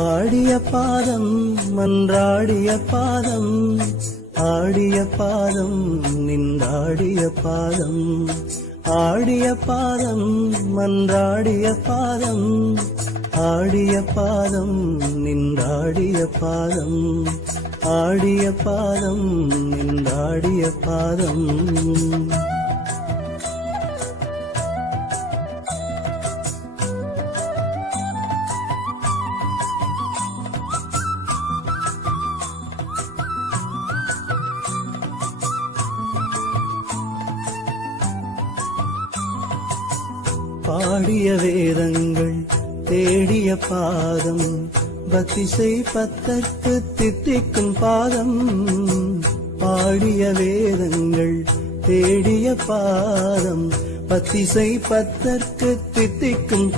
ஆடிய பாதம் மன்றாடிய பாதம், ஆடிய பாதம் நின்றாடிய பாதம், ஆடிய பாதம் மன்றாடிய பாதம், ஆடிய பாதம் நின்றாடிய பாதம், ஆடிய பாதம் நின்றாடிய பாதம். பாடிய வேதங்கள் தேடிய பாதம், பக்திசை பத்தற்கு தித்திக்கும் பாதம். பாடிய வேதங்கள் தேடிய பாதம், பக்திசை பத்தற்கு தித்திக்கும்